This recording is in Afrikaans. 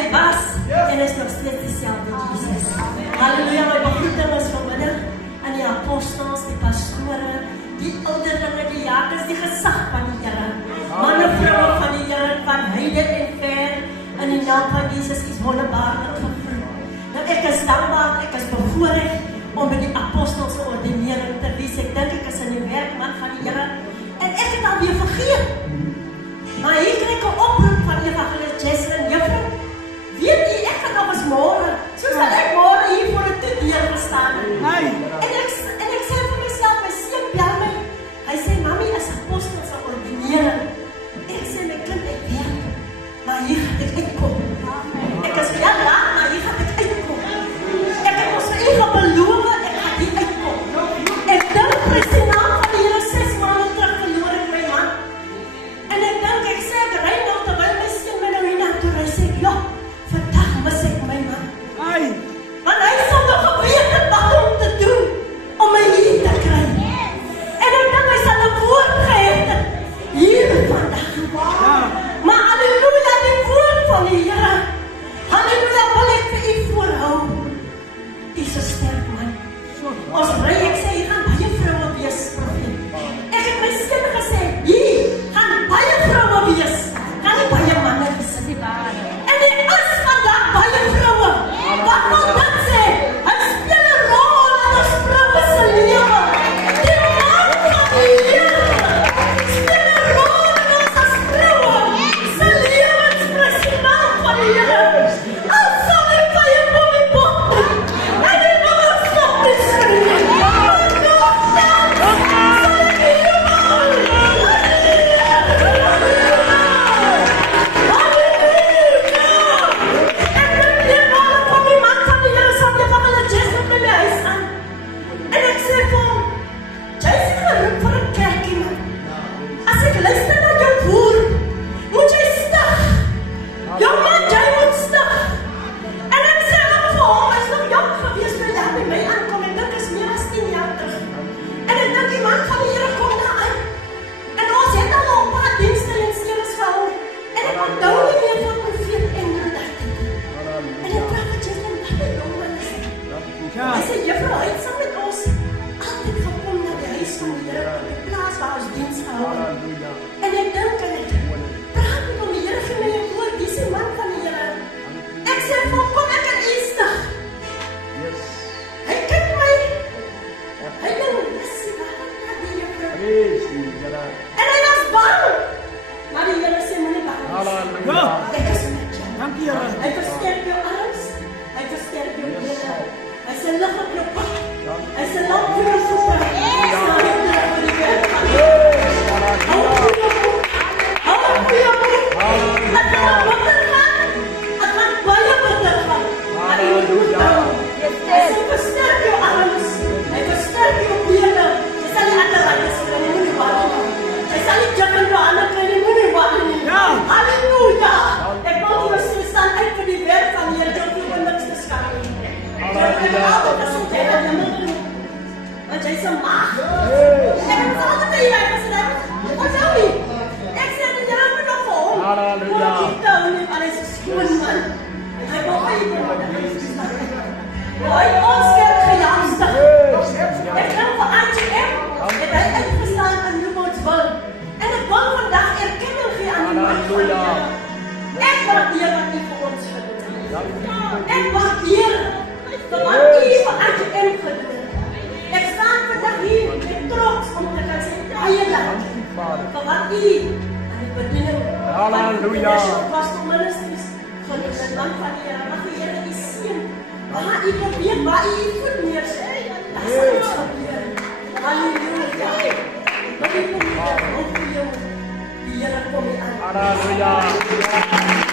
Hij was en is nog steeds dezelfde Jesus. Halleluja, my begroeting is vanmiddag aan die apostels, die pastoren, die ouderlinge, die jagers, die gesag van die Here. Manne, vroue van die Here, van heide en ver, in die naam van Jesus is wonderbaarlik gevloed. Nou ek is dankbaar, ek is bevoorrecht om met die apostelse ordinering te wees. Ek dink ek is in die werkman van die Here en ek het alweer vergeet. Maar hier krijg ek 'n oproep van evangelist Jesselyn, juffrou, weet jy, ek gaan nog eens môre, soos dat ek môre hier voor die toedeur gestaan het. En ek sê vir myself, my seun bel my, hy sê, mami is apostelse ordinering. Ek sê, my kind, ek weet, maar hier gaan ek uitkom. Ek is wel laat, maar hier gaan ek uitkom. Ek het ons vir u beloof, ek gaan hier uitkom. Ek dink precies na van die Here 6 maanden terug verloor ek my man. En ek dink, ek sê, ek ry nou terwyl my seun my nou hier naartoe ry, sê ek, ja, vandag mis ek my man. Want hy sal nog geweet het wat om te doen, om my hier te kry. En ek dink, hy sal 'n woord gehad het, hier vandag. Maar halleluja, die woord van die Here, halleluja, wil ek vir u voorhou. U is 'n sterk man. Ons ry, ek sê, hier gaan baie vroue wees, profeet. Ek het my seun gesê, hier gaan baie vroue wees, gaan nie baie manne wees. En dit is vandag baie vroue. Wat wil dit sê? Het speel 'n rol in ons vroue se lewe. Die man van die Here speel 'n rol in ons as vroue se lewens, presies die naam van die Here. Al sal ek baie mooi bot doen, en die man stop te skree. Hy sê, juffrou, hy het saam met ons altyd gekom na die huis van die Here, op die plaas waar ons diens gehou. En ek dink aan dit, praat met hom, die Here gee my 'n woord, die is die man van die Here. Ek sê, kom ek in Easter. Hy kyk my, hy dink, sê, wat praat die juffrou? En hy was bang, maar die Here sê, moenie bang wees. Ek is met jou. Hy versterk jou arms, hy versterk jou bene. Hy sê, lig op jou pad. Hy sê, lamp vir jou voete. Hy sê, lig vir die werk van jou. Hou vir jou moed. Hou vir jou moed. Het gaan bitter gaan. Het gaan baie bitter gaan. Maar jy moet hou. Hy sê, versterk jou arms. Hy versterk jou bene. Jy sal die ander raakjes kry, jy moet nie waard nie. Jy sal die jip in jou ander kry, jy moet nie waard nie. Halleluja. Ek wil nie jou stilstaan uit vir die werk van die Here, jou vir niks te skam nie. Ek het altyd gesê, jy wil nie moet doen, want jy is 'n maag. Ek het altyd vir jy gesê, wat sou nie? Ek sê, jy moet nog vir hom. Halleluja. Ek hou nie, maar hy is 'n skoon man. Hy wil by jy kom, hy ons kerk gejaagster. Ek gaan vir AGM, het hy uitgestaan in Newportsville. En ek wil vandag erkenning gee aan die man van die Here. Ek waardeer wat hy vir ons gedoen het. Ek waardeer vir wat hy vir AGM gedoen het. Ek staan vandag hier met trots om te kan sê, baie dankie vir wat hy aan die bediening van die National Gospel Ministries gedoen het. Man van die Here, mag die Here die seën. Waar hy probeer, waar hy voet neersit, dat sal iets gebeur. Halleluja. Wat hy probeer, ook vir jou, die Here kom hier aan. Halleluja.